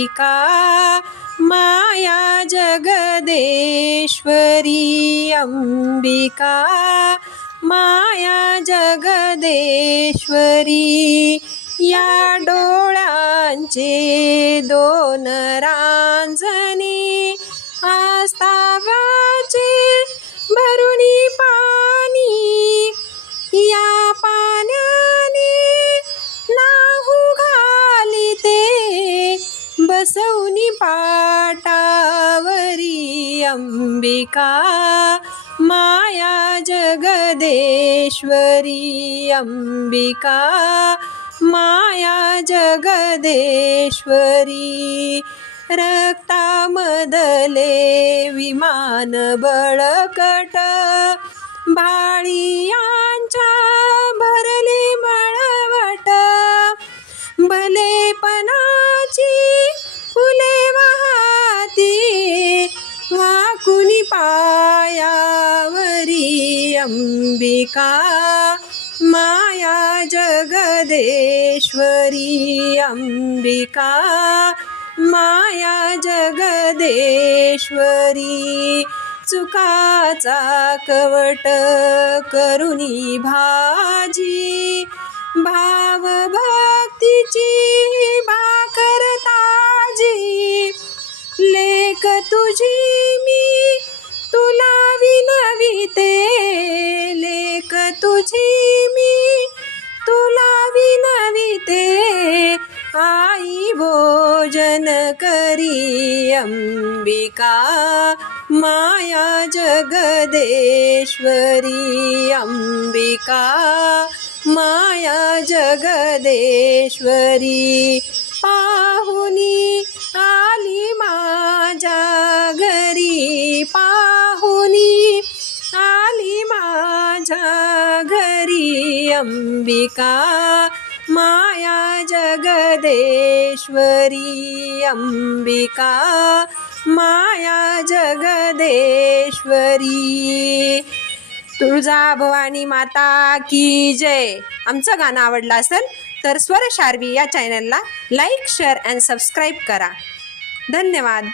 अंबिका माया जगदेश्वरी अंबिका माया जगदेश्वरी या डोळ्यांचे दोन रांजणी आस्ताव्याचे भरुनी पाणी या पाण्याने नाहू घालिते बसवनी पाटावरी अंबिका माया जगदेश्वरी अंबिका माया जगदेश्वरी रक्तामधले विमान बळकट भाळियांच्या भरले मळवट भलेपणाची फुले वाहती वाकुनी पायावरी अंबिका माया जगदेश्वरी अंबिका माया जगदेश्वरी चुकाचा कवट करुनी भाजी भाव भक्तीची भाकर ताजी लेक तुझी मी तुला विनविते लेक तुझी मी तुला विनविते आई भोजन करी अंबिका माया जगदेश्वरी अंबिका माया जगदेश्वरी पाहुनी आली माझ्या घरी पाहुनी आली माझ्या घरी अंबिका माया जगदेश्वरी अंबिका माया जगदेश्वरी। तुळजाभवानी माता की जय। आमचं गाणं आवडलं असेल तर स्वर शार्वी या चॅनलला लाईक शेअर अँड सबस्क्राईब करा। धन्यवाद।